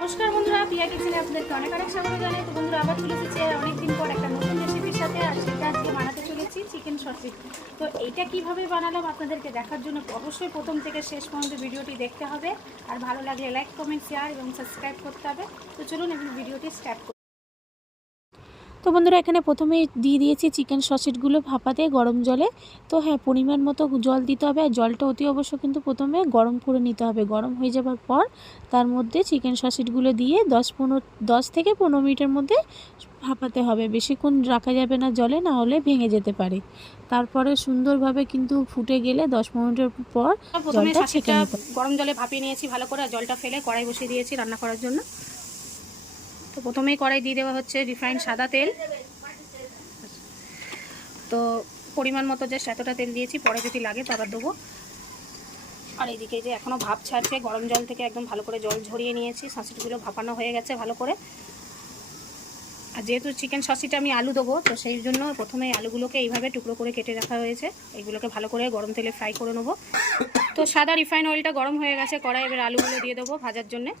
নমস্কার বন্ধুরা, পিয়া কিচেনে আপনাদেরকে অনেক অনেক স্বাগত জানাই। তো বন্ধুরা, আবার চলে এসেছি অনেকদিন পর একটা নতুন রেসিপির সাথে। আর সেটা আজকে বানাতে চলেছি চিকেন সসেজ। তো এইটা কিভাবে বানালাম আপনাদেরকে দেখার জন্য অবশ্যই প্রথম থেকে শেষ পর্যন্ত ভিডিওটি দেখতে হবে। আর ভালো লাগলে লাইক, কমেন্ট, শেয়ার এবং সাবস্ক্রাইব করতে হবে। তো চলুন এখন ভিডিওটি স্টার্ট করি। তো বন্ধুরা, এখানে প্রথমেই দিয়ে দিয়েছি চিকেন সসেজগুলো ভাপাতে গরম জলে। তো হ্যাঁ, পরিমাণ মতো জল দিতে হবে। আর জলটা অতি অবশ্য কিন্তু প্রথমে গরম করে নিতে হবে। গরম হয়ে যাবার পর তার মধ্যে চিকেন সসেজগুলো দিয়ে 10 থেকে 15 মিনিটের মধ্যে ভাপাতে হবে। বেশিক্ষণ রাখা যাবে না জলে, না হলে ভেঙে যেতে পারে। তারপরে সুন্দরভাবে কিন্তু ফুটে গেলে 10-15 মিনিটের পর জলটা ছেঁকে নিতে হবে। গরম জলে ভাপিয়ে নিয়েছি ভালো করে, জলটা ফেলে কড়াই বসিয়ে দিয়েছি রান্না করার জন্য। তো প্রথমেই কড়াই দিয়ে দেওয়া হচ্ছে রিফাইন্ড সাদা তেল। তো পরিমাণ মতো জাস্ট এতটা তেল দিয়েছি, পরে যদি লাগে তো আবার দেবো। আর এইদিকে যে এখনও ভাপ ছাড়ছে, গরম জল থেকে একদম ভালো করে জল ঝরিয়ে নিয়েছি। সসিগুলো ভাপানো হয়ে গেছে ভালো করে। আর যেহেতু চিকেন সসিটা আমি আলু দেবো, তো সেই জন্য প্রথমে আলুগুলোকে এইভাবে টুকরো করে কেটে রাখা হয়েছে। এইগুলোকে ভালো করে গরম তেলে ফ্রাই করে নেবো। তো সাদা রিফাইন অয়েলটা গরম হয়ে গেছে কড়াই, এবার আলুগুলো দিয়ে দেবো ভাজার জন্যে।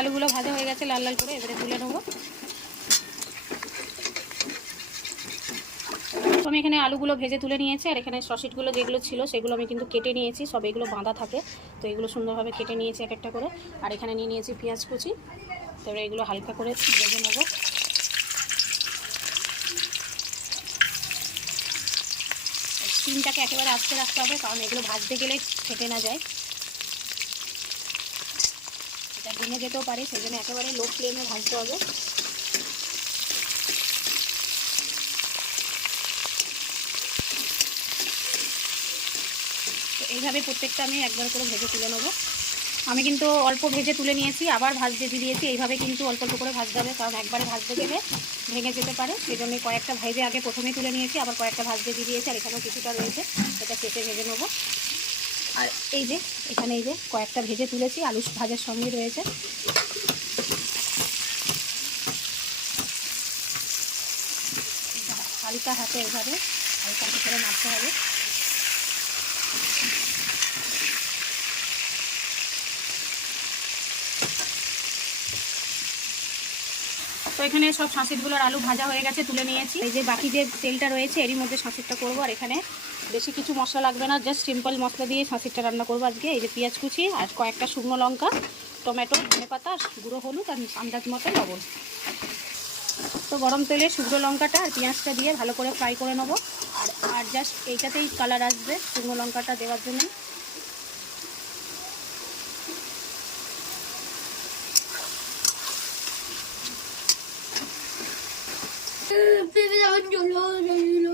আলুগুলো ভাজা হয়ে গেছে লাল লাল করে, এবারে তুলে নেবো। তো আমি এখানে আলুগুলো ভেজে তুলে নিয়েছি। আর এখানে সসেজগুলো যেগুলো ছিল সেগুলো আমি কিন্তু কেটে নিয়েছি। সব এগুলো বাঁধা থাকে, তো এগুলো সুন্দরভাবে কেটে নিয়েছি এক একটা করে। আর এখানে নিয়ে নিয়েছি পেঁয়াজ কুচি। তারপরে এগুলো হালকা করে ভেজে নেবো। স্টিমটাকে একেবারে আস্তে রাখতে হবে, কারণ এগুলো ভাজতে গেলে ফেটে না যায়, এটা ভেঙে যেতেও পারে। সেই জন্য একেবারে লো ফ্লেমে ভাজতে হবে। তো এইভাবে প্রত্যেকটা আমি একবার করে ভেজে তুলে নেবো। আমি কিন্তু অল্প ভেজে তুলে নিয়েছি, আবার ভাজতে দিয়ে দিয়েছি। এইভাবে কিন্তু অল্প অল্প করে ভাজতে হবে, কারণ একবারে ভাজতে গেলে ভেঙে যেতে পারে। সেই জন্য কয়েকটা ভেজে আগে প্রথমেই তুলে নিয়েছি, আবার কয়েকটা ভাজতে দিয়ে দিয়েছি। আর এখানেও কিছুটা রয়েছে, এটা কেটে ভেজে নেবো। আর এই যে এখানে এই যে কয়েকটা ভেজে তুলেছি, আলু ভাজার সঙ্গে রয়েছে। হালকা হাতে এভাবে হালকা হাতে করে নাড়তে হবে। তো এখানে সব শাঁসিটগুলোর আলু ভাজা হয়ে গেছে, তুলে নিয়েছি। এই যে বাকি যে তেলটা রয়েছে এরই মধ্যে শাঁসিটটা করবো। আর এখানে বেশি কিছু মশলা লাগবে না, জাস্ট সিম্পল মশলা দিয়ে শাঁসিটটা রান্না করবো আজকে। এই যে পেঁয়াজ কুচি আর কয়েকটা শুকনো লঙ্কা, টমেটো, ধনেপাতা, গুঁড়ো হলুদ আর আন্দাজ মতো লবণ। তো গরম তেলে শুকনো লঙ্কাটা আর পেঁয়াজটা দিয়ে ভালো করে ফ্রাই করে নেবো। আর জাস্ট এইটাতেই কালার আসবে শুকনো লঙ্কাটা দেওয়ার জন্য।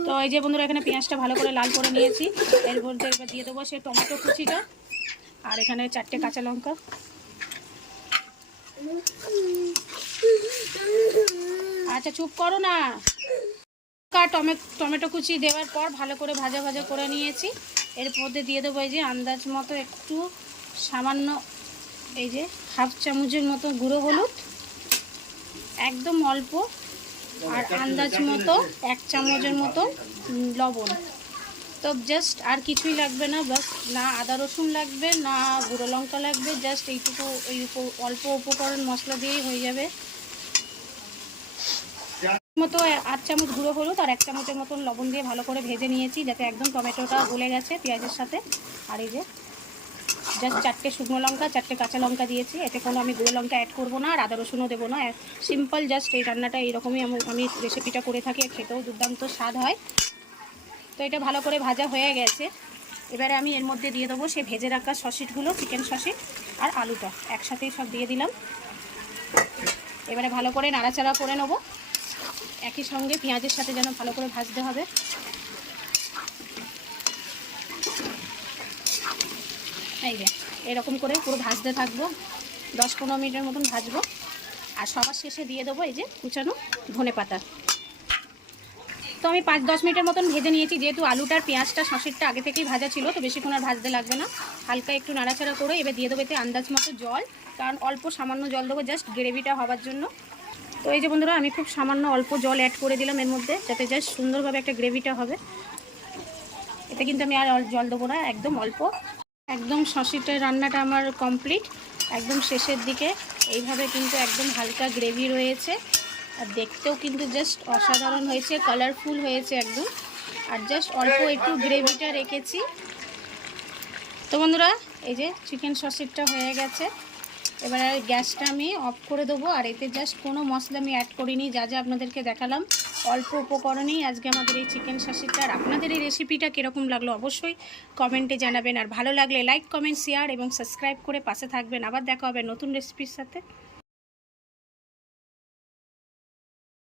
তো এই যে বন্ধুরা, এখানে পেঁয়াজটা ভালো করে লাল করে নিয়েছি। এর মধ্যে এবার দিয়ে দেবো সে টমেটো কুচিটা। আর এখানে 4টে কাঁচা লঙ্কা। আচ্ছা চুপ করো না। টমেটো কুচি দেওয়ার পর ভালো করে ভাজা ভাজা করে নিয়েছি। এর মধ্যে দিয়ে দেবো এই যে আন্দাজ মতো একটু সামান্য এই যে হাফ চামচের মতো গুঁড়ো হলুদ, একদম অল্প। আর আন্দাজ মতো 1 চামচের মতো লবণ। তো জাস্ট আর কিছুই লাগবে না, বাস না আদা রসুন লাগবে না গুঁড়ো লঙ্কা লাগবে, জাস্ট এইটুকু এই অল্প উপকরণ মশলা দিয়েই হয়ে যাবে। মতো 8 চামচ গুঁড়ো হলুদ আর 1 চামচের মতন লবণ দিয়ে ভালো করে ভেজে নিয়েছি, যাতে একদম টমেটোটা গলে গেছে পেঁয়াজের সাথে। আর এই যে জাস্ট 4টে শুকনো লঙ্কা, 4টে কাঁচা লঙ্কা দিয়েছি। এতে কোনো আমি গুঁড়ো লঙ্কা অ্যাড করবো না, আর আদা রসুনও দেবো না। সিম্পল জাস্ট এই রান্নাটা এইরকমই আমি রেসিপিটা করে থাকি, খেতেও দুর্দান্ত স্বাদ হয়। তো এটা ভালো করে ভাজা হয়ে গেছে। এবারে আমি এর মধ্যে দিয়ে দেবো সে ভেজে রাখা সসিটগুলো, চিকেন সসিট আর আলুটা একসাথেই সব দিয়ে দিলাম। এবারে ভালো করে নাড়াচাড়া করে নেবো। একই সঙ্গে পেঁয়াজের সাথে যেন ভালো করে ভাজতে হবে। এই যে এরকম করে পুরো ভাজতে থাকবো, 10-15 মিনিটের মতন ভাজবো। আর সবার শেষে দিয়ে দেবো এই যে কুচানো ধনেপাতা। তো আমি 5-10 মিনিটের মতন ভেজে নিয়েছি, যেহেতু আলুটার পেঁয়াজটা শশিরটা আগে থেকেই ভাজা ছিল, তো বেশিক্ষণ আর ভাজতে লাগবে না। হালকা একটু নাড়াচাড়া করে এবার দিয়ে দেবো এতে আন্দাজ মতো জল, কারণ অল্প সামান্য জল দেবো জাস্ট গ্রেভিটা হওয়ার জন্য। তো এই যে বন্ধুরা আমি খুব সামান্য অল্প জল অ্যাড করে দিলাম এর মধ্যে, যাতে জাস্ট সুন্দরভাবে একটা গ্রেভিটা হবে। এতে কিন্তু আমি আর জল দেবো না, একদম অল্প। একদম শশিটার রান্নাটা আমার কমপ্লিট, একদম শেষের দিকে। এইভাবে কিন্তু একদম হালকা গ্রেভি রয়েছে, আর দেখতেও কিন্তু জাস্ট অসাধারণ হয়েছে, কালারফুল হয়েছে একদম। আর জাস্ট অল্প একটু গ্রেভিটা রেখেছি। তো বন্ধুরা এই যে চিকেন সসেজটা হয়ে গেছে, এবার গ্যাসটা আমি অফ করে দেবো। আর এতে জাস্ট কোনো মশলা আমি অ্যাড করিনি, যা যা আপনাদেরকে দেখালাম অল্প উপকরণেই আজকে আমাদের এই চিকেন সসেজটা। আর আপনাদের এই রেসিপিটা কীরকম লাগলো অবশ্যই কমেন্টে জানাবেন, আর ভালো লাগলে লাইক, কমেন্ট, শেয়ার এবং সাবস্ক্রাইব করে পাশে থাকবেন। আবার দেখা হবে নতুন রেসিপির সাথে।